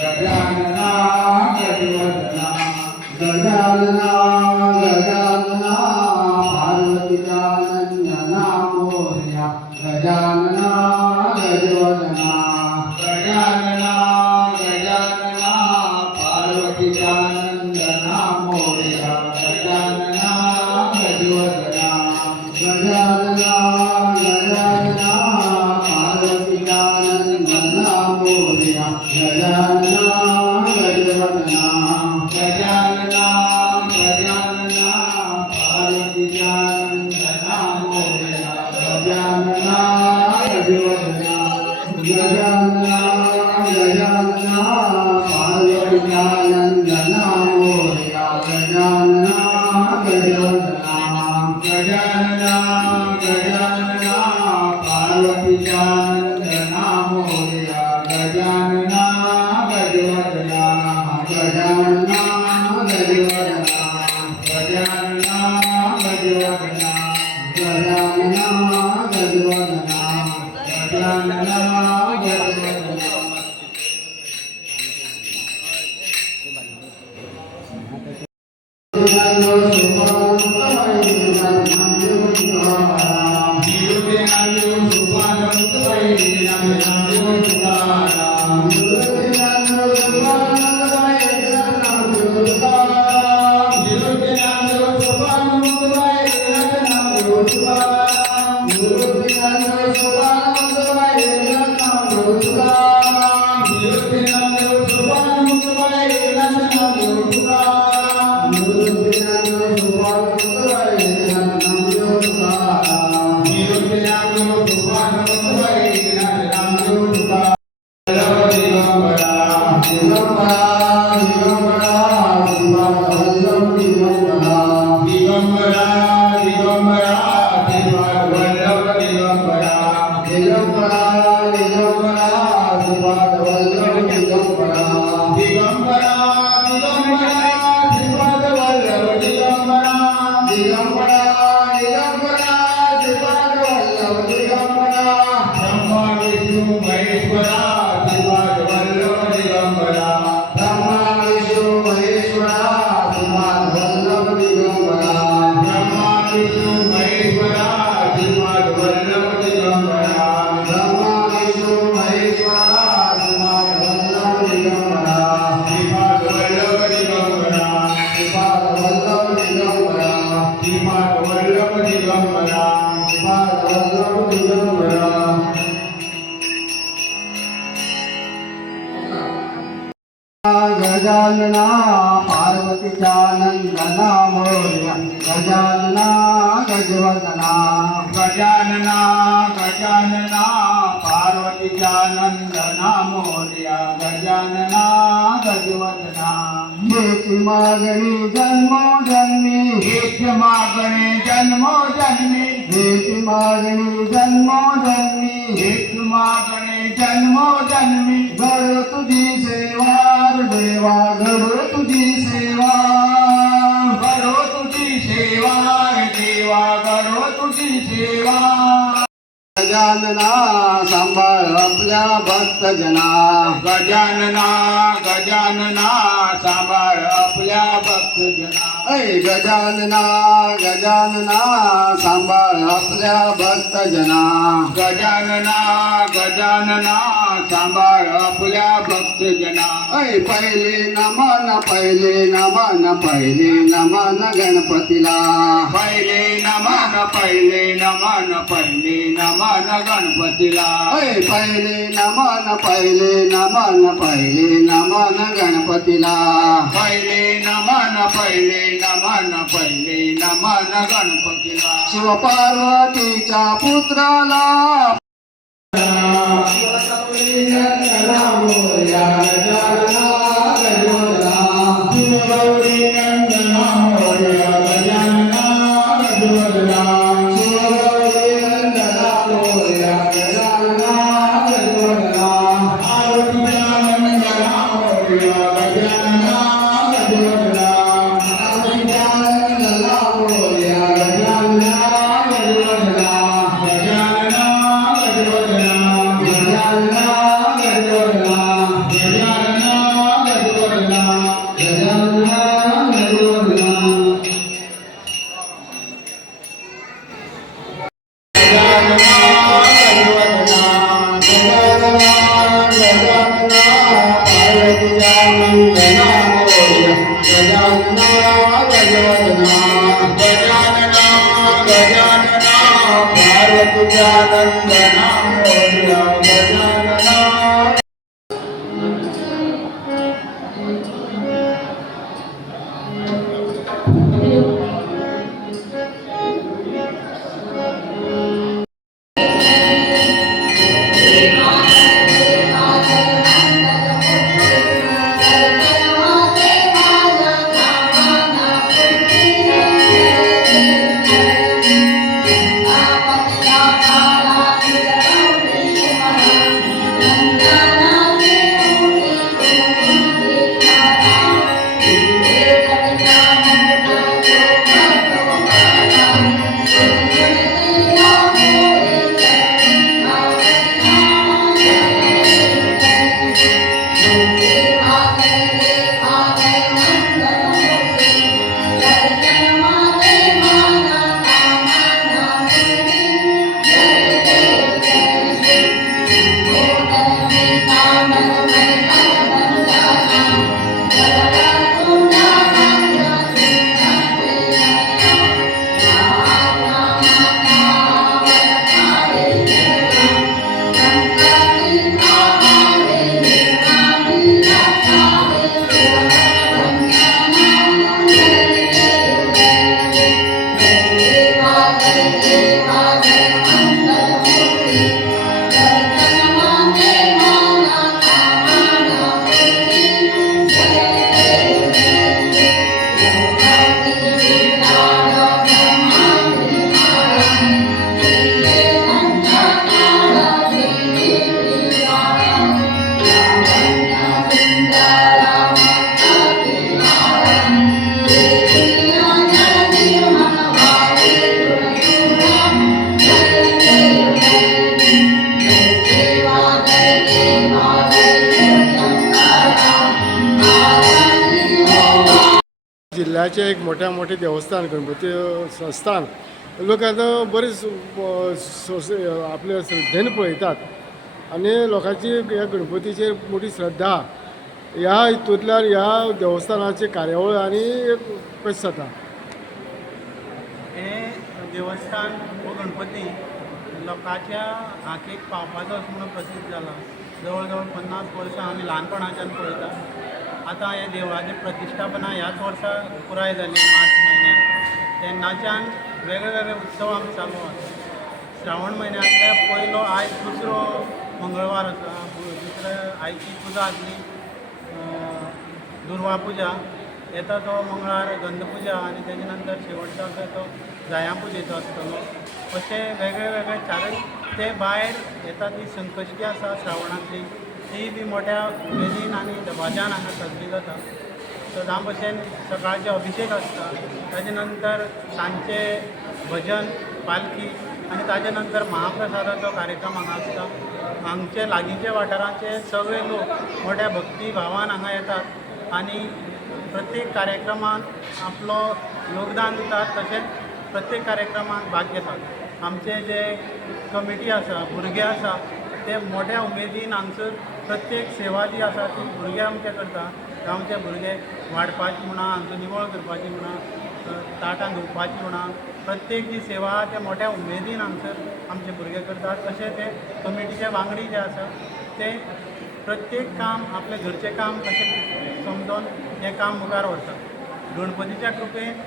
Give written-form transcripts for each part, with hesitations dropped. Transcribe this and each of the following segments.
गजानना गजवदना गजानना गजानना पार्वतीजानंदना मोरया गजानना गजवदना गजानना गजानना पार्वतीजानंदना मोरया गजानना गजवदना गजानना गजानना पार्वतीजानंदना मोरया गजानना गजवदना गजानना गजानना पार्वतीजानंदना मोरया गजानना गजवदना गजानना गजानना पार्वतीजानंदना मोरया गजानना गजवदना गजानना गजानना पार्वतीजानंदना मोरया गजानना गजवदना गजानना गजवदना गजानना गजवदना गजानना गजवदना गजानना गजवदना गजानना पार्वतीजानंदना मोरया गजानना गजवदना गजानना गजानना पार्वतीजानंदना मोरया गजानना गजवदना हेती मागणी जन्मोजन्मी हेती मागणी जन्मोजन्मी हेती मागणी जन्मोजन्मी हेती मागणी जन्मोजन्मी घडो तुझी सेवा देवा घडो तुझी सेवा घडो तुझी सेवा देवा घडो तुझी सेवा गजानना सांभाळ आपल्या भक्तजना गजानना गजानना सांभाळ आपल्या भक्तजना गजानना गजानना सांभाळ आपल्या भक्तजना गजानना गजानना सांभाळ आपल्या भक्तजना पहिले नमन पहिले नमन पहिले नमन गणपतीला पहिले नमन पहिले नमन पहिले नमन गणपतीला पहिले नमन पहिले नमन पहिले नमन गणपतीला पहिले नमन पहिले नमन पहिले नमन गणपतीला शिवपार्वतीच्या पुत्राला गजानना गजानना मोरया गजानना गजानना गजानना गजानना पार्वतीच्या नंदना मोरया गजानना. जिल्ह्याचे एक मोठे देवस्थान गणपती संस्थान लोक आता बरेच आपल्या श्रद्धेने पळयतात आणि लोकांची ह्या गणपतीचेर मोठी श्रद्धा ह्या हितूंतल्यान ह्या देवस्थानाची कार्यावळ आनी कशी जाता. हे देवस्थान हो गणपती लोकांच्या हाकेक पावपाचो असो म्हणून प्रसिद्ध जाला. जवळ जवळ 50 वर्सां आमी ल्हानपणाच्यान पळयता. आतां हे देवळाची प्रतिश्ठापना ह्याच वर्सा पुराय जाली मार्च म्हयन्यात. तेन्नाच्यान वेगळे वेगळे उत्सव आमचे चालू आसा. श्रावण म्हयन्यांतले पयलो आयज दुसरो मंगळवार आसा. दुसरे आयची पुजा आसली दुर्वा पुजा. येता तो मंगळार गंध पुजा आनी तेजे नंतर शेवटचो आसा तो जायां पुजेचो आसतलो. अशे वेगळे वेगळे चारय. ते भायर येता ती संकश्टी आसा श्रावणांतली ती बी मोठ्या उमेदीन आनी दबाज्यान हांगा साजरी जाता. सदां भशेन सकाळचे अभिशेक आसता. ताजे नंतर सांजचे भजन पालखी आनी ताजे नंतर महाप्रसादाचो कार्यक्रम हांगा आसता. हांगचे लागींचे वाठारांचे सगळे लोक मोठ्या भक्ती भावान हांगा येतात आनी प्रत्येक कार्यक्रमांत आपलो योगदान दितात. तशेंच प्रत्येक कार्यक्रमांत भाग घेतात. आमचे जे कमिटी आसा भुरगे आसा ते मोठ्या उमेदीन हांगसर प्रत्येक सेवा जी आसा ती भुरगे आमचे करता. आमचे भुरगे वाडपाची म्हणा हांचो निवळ करपाची म्हणा ताटां धुवपाची म्हणा प्रत्येक जी सेवा ते मोठ्या उमेदीन हांगसर आमचे भुरगे करतात. तशें ते कमिटीचे वांगडी जे आसा ते प्रत्येक काम आपले घरचें काम कशें समजून हें काम मुखार व्हरतात. गणपतीच्या कृपेन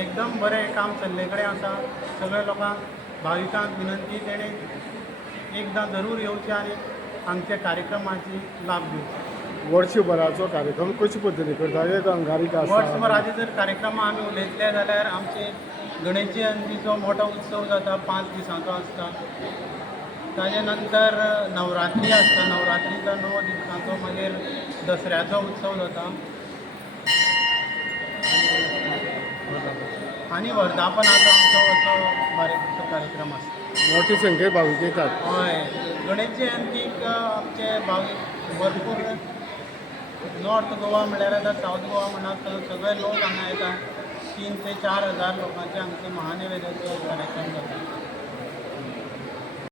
एकदम बरें काम चल्ले कडेन आसा. सगळ्या लोकांक भाविकांक विनंती तेणें एकदां जरूर येवचें आनी हांगच्या कार्यक्रमाची लाभ घेवचो. वर्षभराचो कार्यक्रम कशे पद्दतीन करता. एक अंगारीक आसा. वर्सभराचे जर कार्यक्रम आमी उलयतले जाल्यार आमचे गणेश जयंतीचो मोठो उत्सव जाता 5 दिसांचो आसता. ताजे नंतर नवरात्री आसता. नवरात्रीचो 9 दिसांचो मागीर दसऱ्याचो उत्सव जाता आनी वर्धापनाचो आमचो असो बारीकसो कार्यक्रम आसता. मोठी संख्येन भावीक येतात. हय गणेश जयंतीक आमचे भावीक भरपूर नॉर्थ गोवा म्हळ्यार आतां सावथ गोवा म्हणत सगळे लोक हांगा येतात. 3 ते 4 हजार लोकांचे हांगचे महानैवेद्याचो कार्यक्रम जाता.